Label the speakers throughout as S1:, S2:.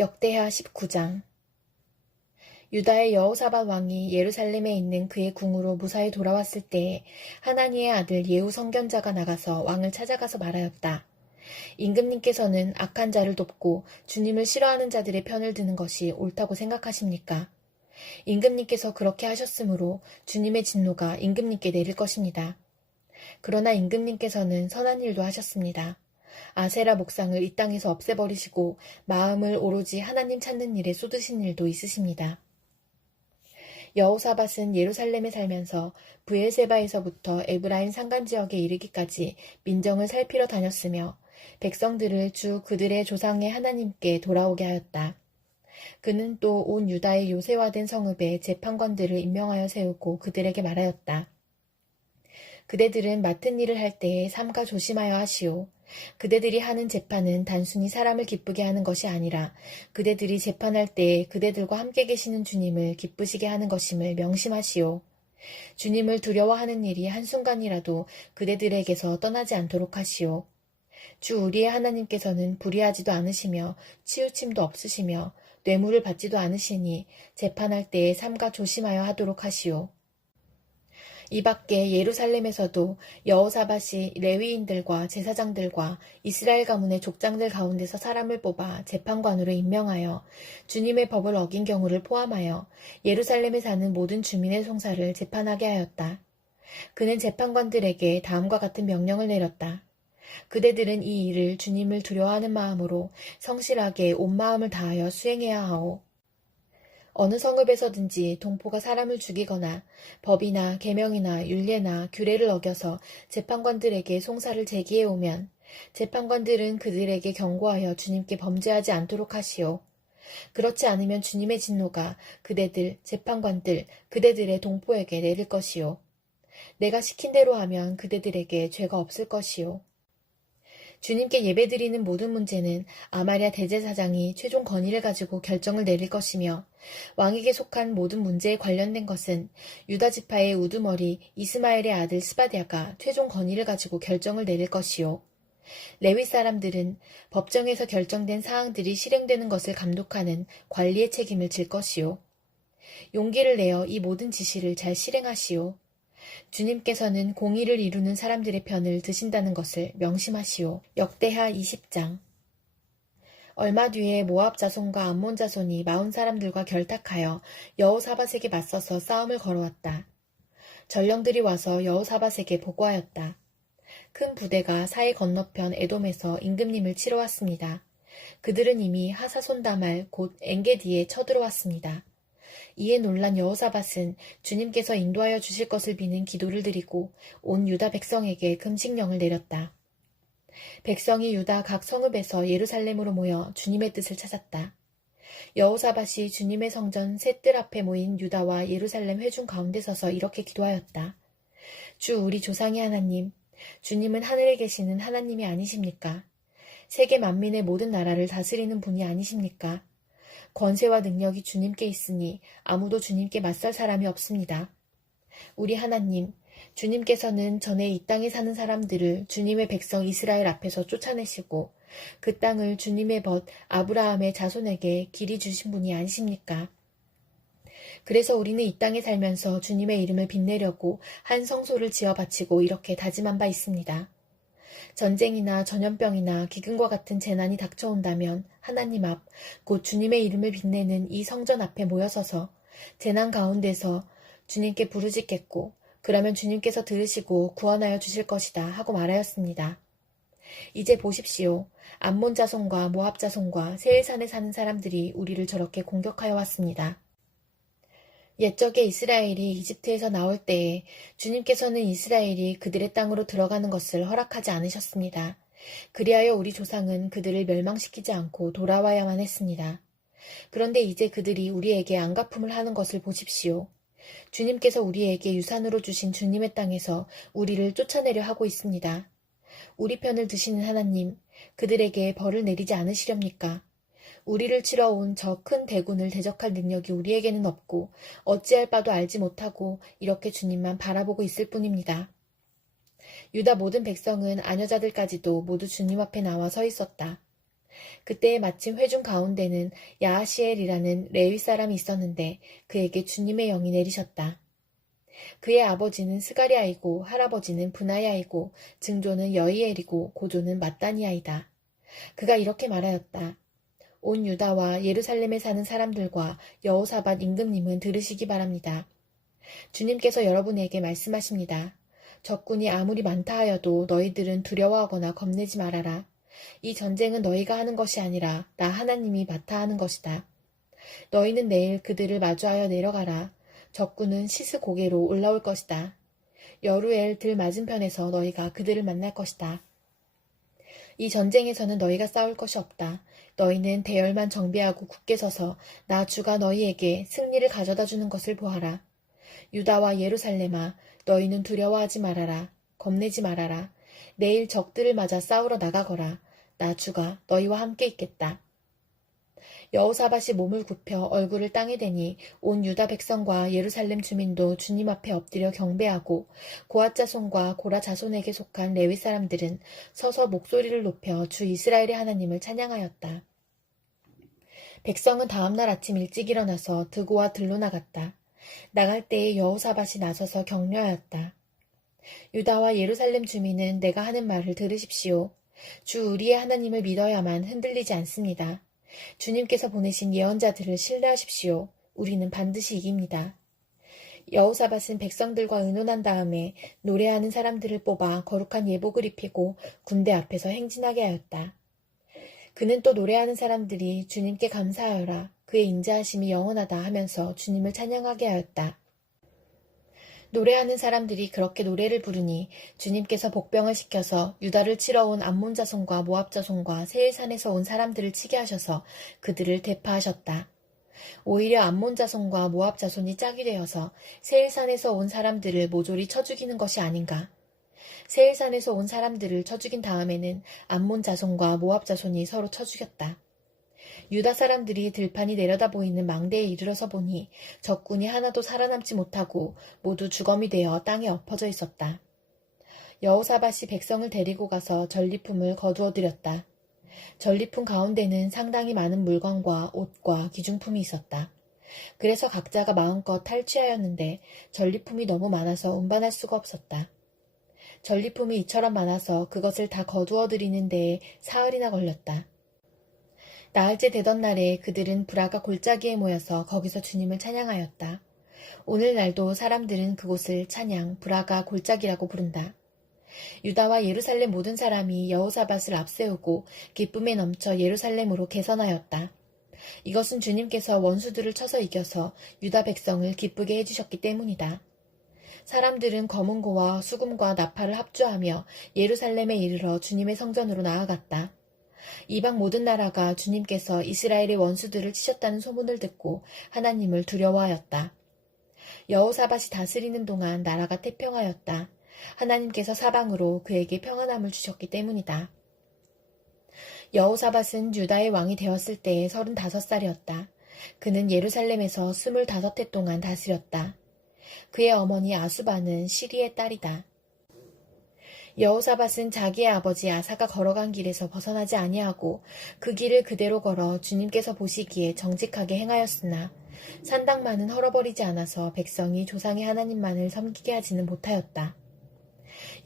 S1: 역대하 19장 유다의 여호사밧 왕이 예루살렘에 있는 그의 궁으로 무사히 돌아왔을 때에 하나니의 아들 예후 성견자가 나가서 왕을 찾아가서 말하였다. 임금님께서는 악한 자를 돕고 주님을 싫어하는 자들의 편을 드는 것이 옳다고 생각하십니까? 임금님께서 그렇게 하셨으므로 주님의 진노가 임금님께 내릴 것입니다. 그러나 임금님께서는 선한 일도 하셨습니다. 아세라 목상을 이 땅에서 없애버리시고 마음을 오로지 하나님 찾는 일에 쏟으신 일도 있으십니다. 여호사밧은 예루살렘에 살면서 부엘세바에서부터 에브라임 산간 지역에 이르기까지 민정을 살피러 다녔으며 백성들을 주 그들의 조상의 하나님께 돌아오게 하였다. 그는 또 온 유다의 요새화된 성읍에 재판관들을 임명하여 세우고 그들에게 말하였다. 그대들은 맡은 일을 할 때에 삼가 조심하여 하시오. 그대들이 하는 재판은 단순히 사람을 기쁘게 하는 것이 아니라 그대들이 재판할 때에 그대들과 함께 계시는 주님을 기쁘시게 하는 것임을 명심하시오. 주님을 두려워하는 일이 한순간이라도 그대들에게서 떠나지 않도록 하시오. 주 우리의 하나님께서는 불의하지도 않으시며 치우침도 없으시며 뇌물을 받지도 않으시니 재판할 때에 삼가 조심하여 하도록 하시오. 이 밖에 예루살렘에서도 여호사밧이 레위인들과 제사장들과 이스라엘 가문의 족장들 가운데서 사람을 뽑아 재판관으로 임명하여 주님의 법을 어긴 경우를 포함하여 예루살렘에 사는 모든 주민의 송사를 재판하게 하였다. 그는 재판관들에게 다음과 같은 명령을 내렸다. 그대들은 이 일을 주님을 두려워하는 마음으로 성실하게 온 마음을 다하여 수행해야 하오. 어느 성읍에서든지 동포가 사람을 죽이거나 법이나 계명이나 율례나 규례를 어겨서 재판관들에게 송사를 제기해 오면 재판관들은 그들에게 경고하여 주님께 범죄하지 않도록 하시오. 그렇지 않으면 주님의 진노가 그대들, 재판관들, 그대들의 동포에게 내릴 것이오. 내가 시킨 대로 하면 그대들에게 죄가 없을 것이오. 주님께 예배드리는 모든 문제는 아마리아 대제사장이 최종 건의를 가지고 결정을 내릴 것이며 왕에게 속한 모든 문제에 관련된 것은 유다 지파의 우두머리 이스마엘의 아들 스바디아가 최종 건의를 가지고 결정을 내릴 것이요. 레위 사람들은 법정에서 결정된 사항들이 실행되는 것을 감독하는 관리의 책임을 질 것이요. 용기를 내어 이 모든 지시를 잘 실행하시오. 주님께서는 공의를 이루는 사람들의 편을 드신다는 것을 명심하시오. 역대하 20장 얼마 뒤에 모압 자손과 암몬 자손이 마흔 사람들과 결탁하여 여호사밧에게 맞서서 싸움을 걸어왔다. 전령들이 와서 여호사밧에게 보고하였다. 큰 부대가 사해 건너편 에돔에서 임금님을 치러 왔습니다. 그들은 이미 하사손다말 곧 엔게디에 쳐들어왔습니다. 이에 놀란 여호사밧은 주님께서 인도하여 주실 것을 비는 기도를 드리고 온 유다 백성에게 금식령을 내렸다. 백성이 유다 각 성읍에서 예루살렘으로 모여 주님의 뜻을 찾았다. 여호사밧이 주님의 성전 셋들 앞에 모인 유다와 예루살렘 회중 가운데 서서 이렇게 기도하였다. 주 우리 조상의 하나님, 주님은 하늘에 계시는 하나님이 아니십니까? 세계 만민의 모든 나라를 다스리는 분이 아니십니까? 권세와 능력이 주님께 있으니 아무도 주님께 맞설 사람이 없습니다. 우리 하나님, 주님께서는 전에 이 땅에 사는 사람들을 주님의 백성 이스라엘 앞에서 쫓아내시고 그 땅을 주님의 벗 아브라함의 자손에게 길이 주신 분이 아니십니까? 그래서 우리는 이 땅에 살면서 주님의 이름을 빛내려고 한 성소를 지어 바치고 이렇게 다짐한 바 있습니다. 전쟁이나 전염병이나 기근과 같은 재난이 닥쳐온다면 하나님 앞, 곧 주님의 이름을 빛내는 이 성전 앞에 모여서서 재난 가운데서 주님께 부르짖겠고 그러면 주님께서 들으시고 구원하여 주실 것이다 하고 말하였습니다. 이제 보십시오. 암몬 자손과 모압 자손과 세일산에 사는 사람들이 우리를 저렇게 공격하여 왔습니다. 옛적에 이스라엘이 이집트에서 나올 때에 주님께서는 이스라엘이 그들의 땅으로 들어가는 것을 허락하지 않으셨습니다. 그리하여 우리 조상은 그들을 멸망시키지 않고 돌아와야만 했습니다. 그런데 이제 그들이 우리에게 안가품을 하는 것을 보십시오. 주님께서 우리에게 유산으로 주신 주님의 땅에서 우리를 쫓아내려 하고 있습니다. 우리 편을 드시는 하나님, 그들에게 벌을 내리지 않으시렵니까? 우리를 치러 온 저 큰 대군을 대적할 능력이 우리에게는 없고 어찌할 바도 알지 못하고 이렇게 주님만 바라보고 있을 뿐입니다. 유다 모든 백성은 아녀자들까지도 모두 주님 앞에 나와 서 있었다. 그때 마침 회중 가운데는 야하시엘이라는 레위 사람이 있었는데 그에게 주님의 영이 내리셨다. 그의 아버지는 스가리아이고 할아버지는 분하야이고 증조는 여이엘이고 고조는 마따니아이다. 그가 이렇게 말하였다. 온 유다와 예루살렘에 사는 사람들과 여호사밧 임금님은 들으시기 바랍니다. 주님께서 여러분에게 말씀하십니다. 적군이 아무리 많다 하여도 너희들은 두려워하거나 겁내지 말아라. 이 전쟁은 너희가 하는 것이 아니라 나 하나님이 맡아 하는 것이다. 너희는 내일 그들을 마주하여 내려가라. 적군은 시스 고개로 올라올 것이다. 여루엘 들 맞은편에서 너희가 그들을 만날 것이다. 이 전쟁에서는 너희가 싸울 것이 없다. 너희는 대열만 정비하고 굳게 서서 나 주가 너희에게 승리를 가져다 주는 것을 보아라. 유다와 예루살렘아, 너희는 두려워하지 말아라. 겁내지 말아라. 내일 적들을 맞아 싸우러 나가거라. 나 주가 너희와 함께 있겠다. 여호사밧이 몸을 굽혀 얼굴을 땅에 대니 온 유다 백성과 예루살렘 주민도 주님 앞에 엎드려 경배하고 고앗 자손과 고라 자손에게 속한 레위 사람들은 서서 목소리를 높여 주 이스라엘의 하나님을 찬양하였다. 백성은 다음날 아침 일찍 일어나서 드고와 들로 나갔다. 나갈 때에 여호사밧이 나서서 격려하였다. 유다와 예루살렘 주민은 내가 하는 말을 들으십시오. 주 우리의 하나님을 믿어야만 흔들리지 않습니다. 주님께서 보내신 예언자들을 신뢰하십시오. 우리는 반드시 이깁니다. 여호사밧은 백성들과 의논한 다음에 노래하는 사람들을 뽑아 거룩한 예복을 입히고 군대 앞에서 행진하게 하였다. 그는 또 노래하는 사람들이 주님께 감사하여라. 그의 인자하심이 영원하다 하면서 주님을 찬양하게 하였다. 노래하는 사람들이 그렇게 노래를 부르니 주님께서 복병을 시켜서 유다를 치러 온 암몬 자손과 모압 자손과 세일산에서 온 사람들을 치게 하셔서 그들을 대파하셨다. 오히려 암몬 자손과 모압 자손이 짝이 되어서 세일산에서 온 사람들을 모조리 쳐 죽이는 것이 아닌가. 세일산에서 온 사람들을 쳐 죽인 다음에는 암몬 자손과 모압 자손이 서로 쳐 죽였다. 유다 사람들이 들판이 내려다 보이는 망대에 이르러서 보니 적군이 하나도 살아남지 못하고 모두 주검이 되어 땅에 엎어져 있었다. 여호사밧이 백성을 데리고 가서 전리품을 거두어 드렸다. 전리품 가운데는 상당히 많은 물건과 옷과 기중품이 있었다. 그래서 각자가 마음껏 탈취하였는데 전리품이 너무 많아서 운반할 수가 없었다. 전리품이 이처럼 많아서 그것을 다 거두어 데에 사흘이나 걸렸다. 나흘째 되던 날에 그들은 브라가 골짜기에 모여서 거기서 주님을 찬양하였다. 오늘날도 사람들은 그곳을 찬양, 브라가 골짜기라고 부른다. 유다와 예루살렘 모든 사람이 여호사밧을 앞세우고 기쁨에 넘쳐 예루살렘으로 개선하였다. 이것은 주님께서 원수들을 쳐서 이겨서 유다 백성을 기쁘게 해주셨기 때문이다. 사람들은 검은 고와 수금과 나팔을 합주하며 예루살렘에 이르러 주님의 성전으로 나아갔다. 이방 모든 나라가 주님께서 이스라엘의 원수들을 치셨다는 소문을 듣고 하나님을 두려워하였다. 여호사밧이 다스리는 동안 나라가 태평하였다. 하나님께서 사방으로 그에게 평안함을 주셨기 때문이다. 여호사밧은 유다의 왕이 되었을 때에 서른다섯 살이었다. 그는 예루살렘에서 스물다섯 해 동안 다스렸다. 그의 어머니 아수바는 시리의 딸이다. 여호사밧은 자기의 아버지 아사가 걸어간 길에서 벗어나지 아니하고 그 길을 그대로 걸어 주님께서 보시기에 정직하게 행하였으나 산당만은 헐어버리지 않아서 백성이 조상의 하나님만을 섬기게 하지는 못하였다.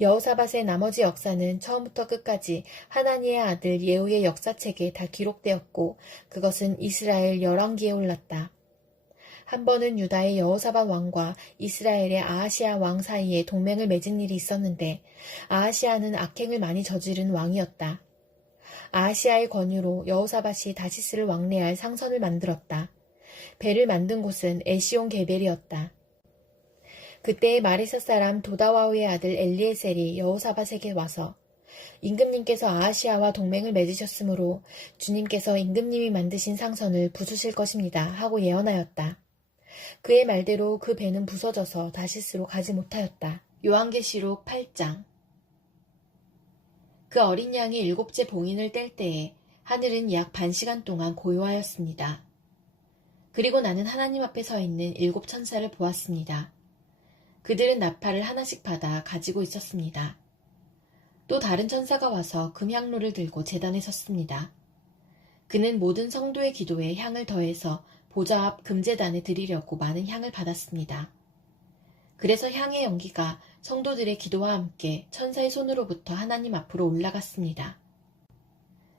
S1: 여호사밧의 나머지 역사는 처음부터 끝까지 하나니의 아들 예후의 역사책에 다 기록되었고 그것은 이스라엘 열왕기에 올랐다. 한 번은 유다의 여호사밧 왕과 이스라엘의 아하시아 왕 사이에 동맹을 맺은 일이 있었는데 아하시아는 악행을 많이 저지른 왕이었다. 아하시아의 권유로 여호사밧이 다시스를 왕래할 상선을 만들었다. 배를 만든 곳은 에시온 게벨이었다. 그때의 마리사 사람 도다와우의 아들 엘리에셀이 여호사밧에게 와서 임금님께서 아하시아와 동맹을 맺으셨으므로 주님께서 임금님이 만드신 상선을 부수실 것입니다 하고 예언하였다. 그의 말대로 그 배는 부서져서 다시스로 가지 못하였다. 요한계시록 8장 그 어린 양이 일곱째 봉인을 뗄 때에 하늘은 약 반시간 동안 고요하였습니다. 그리고 나는 하나님 앞에 서 있는 일곱 천사를 보았습니다. 그들은 나팔을 하나씩 받아 가지고 있었습니다. 또 다른 천사가 와서 금향로를 들고 재단에 섰습니다. 그는 모든 성도의 기도에 향을 더해서 보좌 앞 금제단에 드리려고 많은 향을 받았습니다. 그래서 향의 연기가 성도들의 기도와 함께 천사의 손으로부터 하나님 앞으로 올라갔습니다.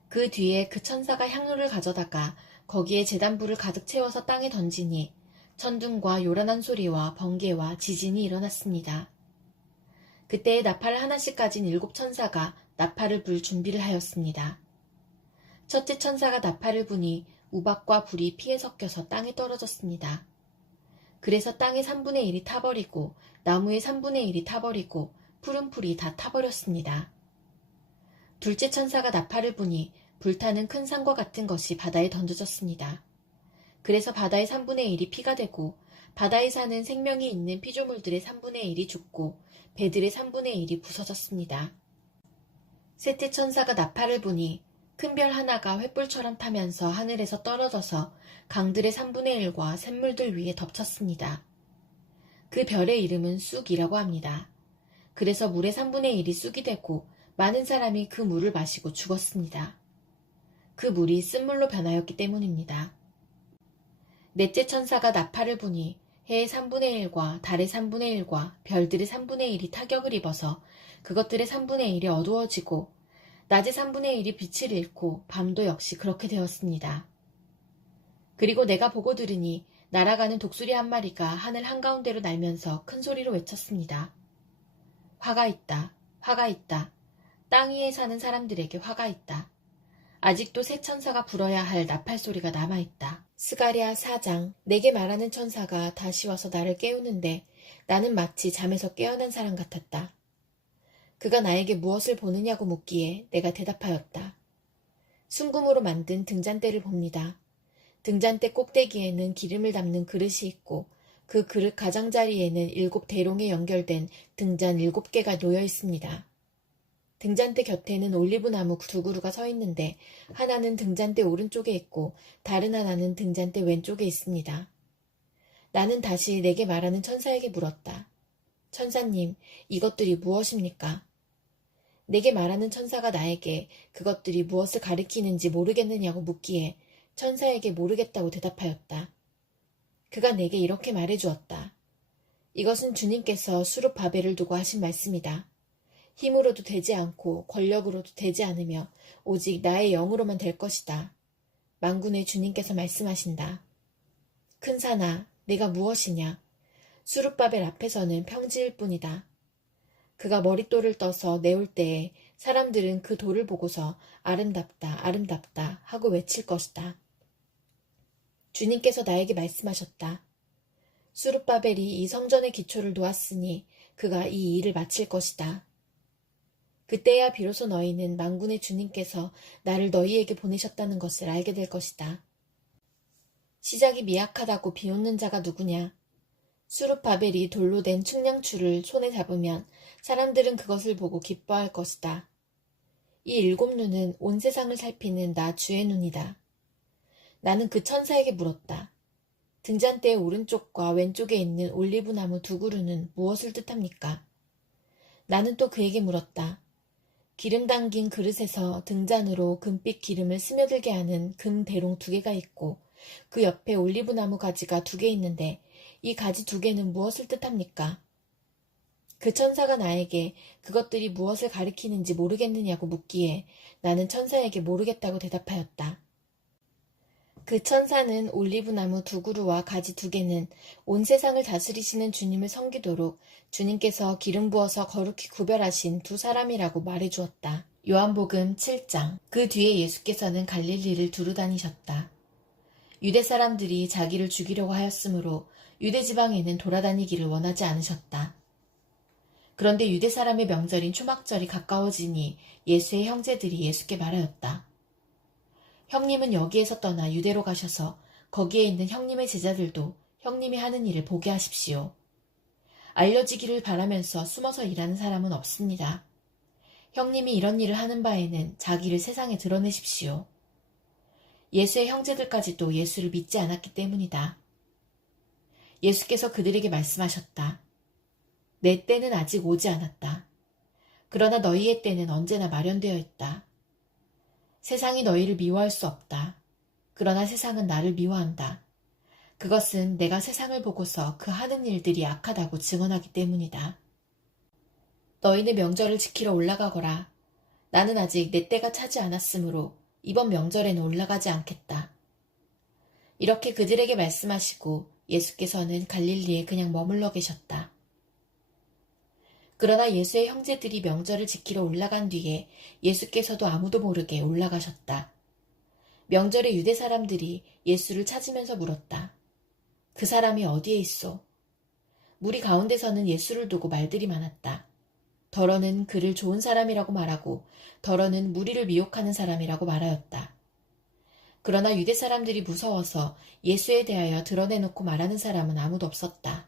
S1: 그 뒤에 그 천사가 향로를 가져다가 거기에 재단불을 가득 채워서 땅에 던지니 천둥과 요란한 소리와 번개와 지진이 일어났습니다. 그때에 나팔을 하나씩 가진 일곱 천사가 나팔을 불 준비를 하였습니다. 첫째 천사가 나팔을 부니 우박과 불이 피에 섞여서 땅에 떨어졌습니다. 그래서 땅의 3분의 1이 타버리고 나무의 3분의 1이 타버리고 푸른 풀이 다 타버렸습니다. 둘째 천사가 나팔을 부니 불타는 큰 산과 같은 것이 바다에 던져졌습니다. 그래서 바다의 3분의 1이 피가 되고 바다에 사는 생명이 있는 피조물들의 3분의 1이 죽고 배들의 3분의 1이 부서졌습니다. 셋째 천사가 나팔을 부니 큰 별 하나가 횃불처럼 타면서 하늘에서 떨어져서 강들의 3분의 1과 샘물들 위에 덮쳤습니다. 그 별의 이름은 쑥이라고 합니다. 그래서 물의 3분의 1이 쑥이 되고 많은 사람이 그 물을 마시고 죽었습니다. 그 물이 쓴물로 변하였기 때문입니다. 넷째 천사가 나팔을 부니 해의 3분의 1과 달의 3분의 1과 별들의 3분의 1이 타격을 입어서 그것들의 3분의 1이 어두워지고 낮의 3분의 1이 빛을 잃고 밤도 역시 그렇게 되었습니다. 그리고 내가 보고 들으니 날아가는 독수리 한 마리가 하늘 한가운데로 날면서 큰 소리로 외쳤습니다. 화가 있다. 화가 있다. 땅 위에 사는 사람들에게 화가 있다. 아직도 새 천사가 불어야 할 나팔 소리가 남아있다. 스가랴 4장 내게 말하는 천사가 다시 와서 나를 깨우는데 나는 마치 잠에서 깨어난 사람 같았다. 그가 나에게 무엇을 보느냐고 묻기에 내가 대답하였다. 순금으로 만든 등잔대를 봅니다. 등잔대 꼭대기에는 기름을 담는 그릇이 있고 그 그릇 가장자리에는 일곱 대롱에 연결된 등잔 일곱 개가 놓여 있습니다. 등잔대 곁에는 올리브나무 두 그루가 서 있는데 하나는 등잔대 오른쪽에 있고 다른 하나는 등잔대 왼쪽에 있습니다. 나는 다시 내게 말하는 천사에게 물었다. 천사님, 이것들이 무엇입니까? 내게 말하는 천사가 나에게 그것들이 무엇을 가리키는지 모르겠느냐고 묻기에 천사에게 모르겠다고 대답하였다. 그가 내게 이렇게 말해 주었다. 이것은 주님께서 수룹 바벨을 두고 하신 말씀이다. 힘으로도 되지 않고 권력으로도 되지 않으며 오직 나의 영으로만 될 것이다. 만군의 주님께서 말씀하신다. 큰 산아, 내가 무엇이냐? 수룹바벨 앞에서는 평지일 뿐이다. 그가 머릿돌을 떠서 내올 때에 사람들은 그 돌을 보고서 아름답다, 아름답다 하고 외칠 것이다. 주님께서 나에게 말씀하셨다. 수룹바벨이 이 성전의 기초를 놓았으니 그가 이 일을 마칠 것이다. 그때야 비로소 너희는 만군의 주님께서 나를 너희에게 보내셨다는 것을 알게 될 것이다. 시작이 미약하다고 비웃는 자가 누구냐? 수룹바벨이 돌로 된 측량추를 손에 잡으면 사람들은 그것을 보고 기뻐할 것이다. 이 일곱 눈은 온 세상을 살피는 나 주의 눈이다. 나는 그 천사에게 물었다. 등잔대의 오른쪽과 왼쪽에 있는 올리브 나무 두 그루는 무엇을 뜻합니까? 나는 또 그에게 물었다. 기름 담긴 그릇에서 등잔으로 금빛 기름을 스며들게 하는 금 대롱 두 개가 있고 그 옆에 올리브 나무 가지가 두 개 있는데 이 가지 두 개는 무엇을 뜻합니까? 그 천사가 나에게 그것들이 무엇을 가리키는지 모르겠느냐고 묻기에 나는 천사에게 모르겠다고 대답하였다. 그 천사는 올리브나무 두 그루와 가지 두 개는 온 세상을 다스리시는 주님을 섬기도록 주님께서 기름 부어서 거룩히 구별하신 두 사람이라고 말해 주었다. 요한복음 7장. 그 뒤에 예수께서는 갈릴리를 두루 다니셨다. 유대 사람들이 자기를 죽이려고 하였으므로 유대 지방에는 돌아다니기를 원하지 않으셨다. 그런데 유대 사람의 명절인 초막절이 가까워지니 예수의 형제들이 예수께 말하였다. 형님은 여기에서 떠나 유대로 가셔서 거기에 있는 형님의 제자들도 형님이 하는 일을 보게 하십시오. 알려지기를 바라면서 숨어서 일하는 사람은 없습니다. 형님이 이런 일을 하는 바에는 자기를 세상에 드러내십시오. 예수의 형제들까지도 예수를 믿지 않았기 때문이다. 예수께서 그들에게 말씀하셨다. 내 때는 아직 오지 않았다. 그러나 너희의 때는 언제나 마련되어 있다. 세상이 너희를 미워할 수 없다. 그러나 세상은 나를 미워한다. 그것은 내가 세상을 보고서 그 하는 일들이 악하다고 증언하기 때문이다. 너희는 명절을 지키러 올라가거라. 나는 아직 내 때가 차지 않았으므로 이번 명절에는 올라가지 않겠다. 이렇게 그들에게 말씀하시고 예수께서는 갈릴리에 그냥 머물러 계셨다. 그러나 예수의 형제들이 명절을 지키러 올라간 뒤에 예수께서도 아무도 모르게 올라가셨다. 명절에 유대 사람들이 예수를 찾으면서 물었다. 그 사람이 어디에 있어? 무리 가운데서는 예수를 두고 말들이 많았다. 더러는 그를 좋은 사람이라고 말하고 더러는 무리를 미혹하는 사람이라고 말하였다. 그러나 유대 사람들이 무서워서 예수에 대하여 드러내놓고 말하는 사람은 아무도 없었다.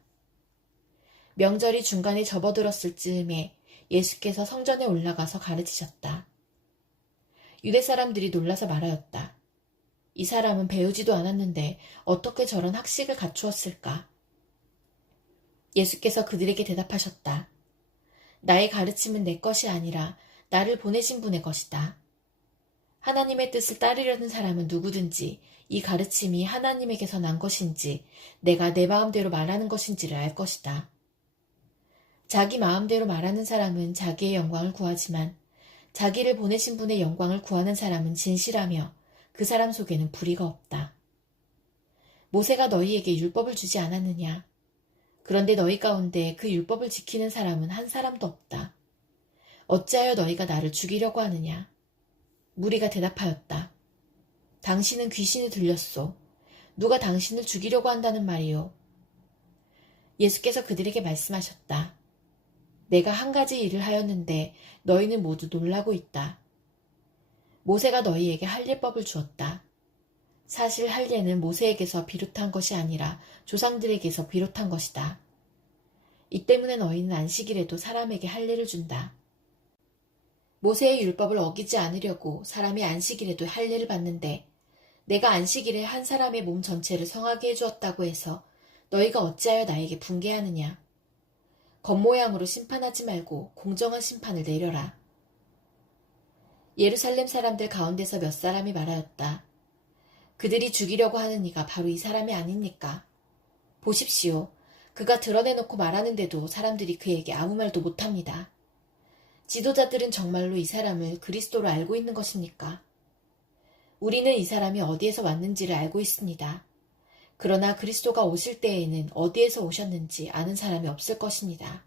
S1: 명절이 중간에 접어들었을 즈음에 예수께서 성전에 올라가서 가르치셨다. 유대 사람들이 놀라서 말하였다. 이 사람은 배우지도 않았는데 어떻게 저런 학식을 갖추었을까? 예수께서 그들에게 대답하셨다. 나의 가르침은 내 것이 아니라 나를 보내신 분의 것이다. 하나님의 뜻을 따르려는 사람은 누구든지 이 가르침이 하나님에게서 난 것인지 내가 내 마음대로 말하는 것인지를 알 것이다. 자기 마음대로 말하는 사람은 자기의 영광을 구하지만 자기를 보내신 분의 영광을 구하는 사람은 진실하며 그 사람 속에는 불의가 없다. 모세가 너희에게 율법을 주지 않았느냐? 그런데 너희 가운데 그 율법을 지키는 사람은 한 사람도 없다. 어찌하여 너희가 나를 죽이려고 하느냐? 무리가 대답하였다. 당신은 귀신이 들렸소. 누가 당신을 죽이려고 한다는 말이요. 예수께서 그들에게 말씀하셨다. 내가 한 가지 일을 하였는데 너희는 모두 놀라고 있다. 모세가 너희에게 할례법을 주었다. 사실 할례는 모세에게서 비롯한 것이 아니라 조상들에게서 비롯한 것이다. 이 때문에 너희는 안식일에도 사람에게 할례를 준다. 모세의 율법을 어기지 않으려고 사람이 안식일에도 할례를 받는데 내가 안식일에 한 사람의 몸 전체를 성하게 해주었다고 해서 너희가 어찌하여 나에게 분개하느냐? 겉모양으로 심판하지 말고 공정한 심판을 내려라. 예루살렘 사람들 가운데서 몇 사람이 말하였다. 그들이 죽이려고 하는 이가 바로 이 사람이 아닙니까? 보십시오. 그가 드러내놓고 말하는데도 사람들이 그에게 아무 말도 못합니다. 지도자들은 정말로 이 사람을 그리스도로 알고 있는 것입니까? 우리는 이 사람이 어디에서 왔는지를 알고 있습니다. 그러나 그리스도가 오실 때에는 어디에서 오셨는지 아는 사람이 없을 것입니다.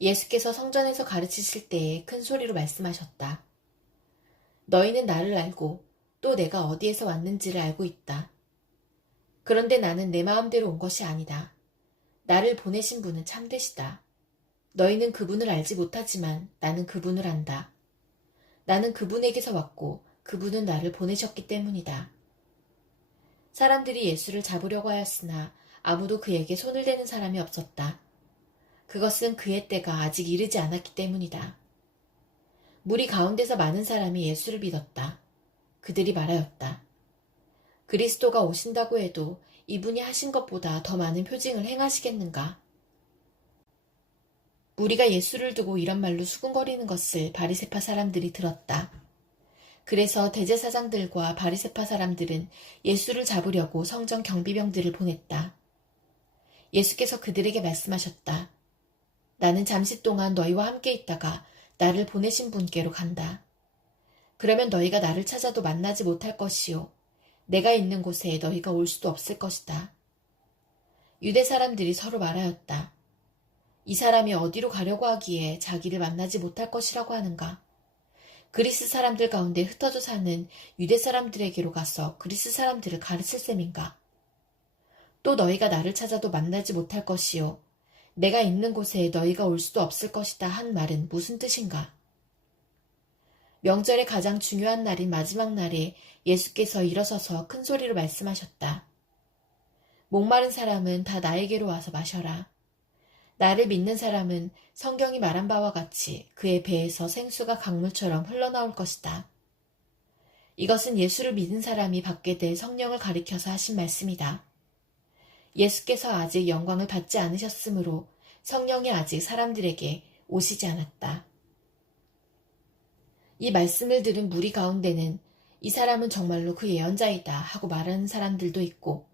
S1: 예수께서 성전에서 가르치실 때에 큰 소리로 말씀하셨다. 너희는 나를 알고 또 내가 어디에서 왔는지를 알고 있다. 그런데 나는 내 마음대로 온 것이 아니다. 나를 보내신 분은 참되시다. 너희는 그분을 알지 못하지만 나는 그분을 안다. 나는 그분에게서 왔고 그분은 나를 보내셨기 때문이다. 사람들이 예수를 잡으려고 하였으나 아무도 그에게 손을 대는 사람이 없었다. 그것은 그의 때가 아직 이르지 않았기 때문이다. 무리 가운데서 많은 사람이 예수를 믿었다. 그들이 말하였다. 그리스도가 오신다고 해도 이분이 하신 것보다 더 많은 표징을 행하시겠는가? 우리가 예수를 두고 이런 말로 수군거리는 것을 바리세파 사람들이 들었다. 그래서 대제사장들과 바리세파 사람들은 예수를 잡으려고 성전 경비병들을 보냈다. 예수께서 그들에게 말씀하셨다. 나는 잠시 동안 너희와 함께 있다가 나를 보내신 분께로 간다. 그러면 너희가 나를 찾아도 만나지 못할 것이요. 내가 있는 곳에 너희가 올 수도 없을 것이다. 유대 사람들이 서로 말하였다. 이 사람이 어디로 가려고 하기에 자기를 만나지 못할 것이라고 하는가? 그리스 사람들 가운데 흩어져 사는 유대 사람들에게로 가서 그리스 사람들을 가르칠 셈인가? 또 너희가 나를 찾아도 만나지 못할 것이요. 내가 있는 곳에 너희가 올 수도 없을 것이다 한 말은 무슨 뜻인가? 명절의 가장 중요한 날인 마지막 날에 예수께서 일어서서 큰 소리로 말씀하셨다. 목마른 사람은 다 나에게로 와서 마셔라. 나를 믿는 사람은 성경이 말한 바와 같이 그의 배에서 생수가 강물처럼 흘러나올 것이다. 이것은 예수를 믿은 사람이 받게 될 성령을 가리켜서 하신 말씀이다. 예수께서 아직 영광을 받지 않으셨으므로 성령이 아직 사람들에게 오시지 않았다. 이 말씀을 들은 무리 가운데는 이 사람은 정말로 그 예언자이다 하고 말하는 사람들도 있고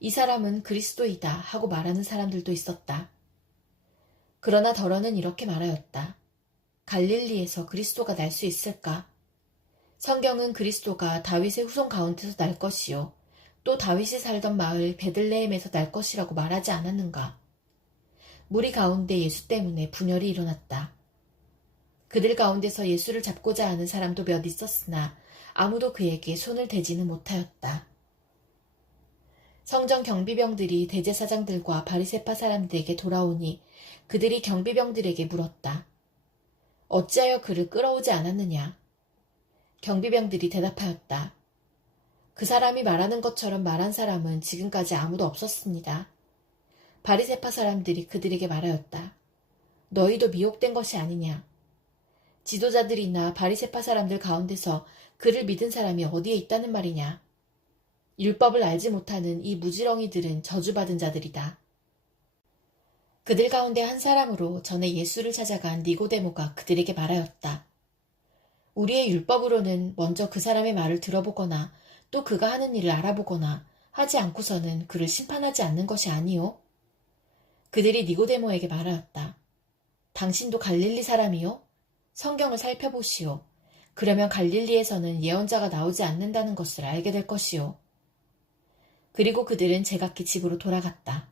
S1: 이 사람은 그리스도이다 하고 말하는 사람들도 있었다. 그러나 더러는 이렇게 말하였다. 갈릴리에서 그리스도가 날 수 있을까? 성경은 그리스도가 다윗의 후손 가운데서 날 것이요. 또 다윗이 살던 마을 베들레헴에서 날 것이라고 말하지 않았는가? 무리 가운데 예수 때문에 분열이 일어났다. 그들 가운데서 예수를 잡고자 하는 사람도 몇 있었으나 아무도 그에게 손을 대지는 못하였다. 성전 경비병들이 대제사장들과 바리세파 사람들에게 돌아오니 그들이 경비병들에게 물었다. 어찌하여 그를 끌어오지 않았느냐? 경비병들이 대답하였다. 그 사람이 말하는 것처럼 말한 사람은 지금까지 아무도 없었습니다. 바리세파 사람들이 그들에게 말하였다. 너희도 미혹된 것이 아니냐? 지도자들이나 바리세파 사람들 가운데서 그를 믿은 사람이 어디에 있다는 말이냐? 율법을 알지 못하는 이 무지렁이들은 저주받은 자들이다. 그들 가운데 한 사람으로 전에 예수를 찾아간 니고데모가 그들에게 말하였다. 우리의 율법으로는 먼저 그 사람의 말을 들어보거나 또 그가 하는 일을 알아보거나 하지 않고서는 그를 심판하지 않는 것이 아니요? 그들이 니고데모에게 말하였다. 당신도 갈릴리 사람이요? 성경을 살펴보시오. 그러면 갈릴리에서는 예언자가 나오지 않는다는 것을 알게 될 것이요. 그리고 그들은 제각기 집으로 돌아갔다.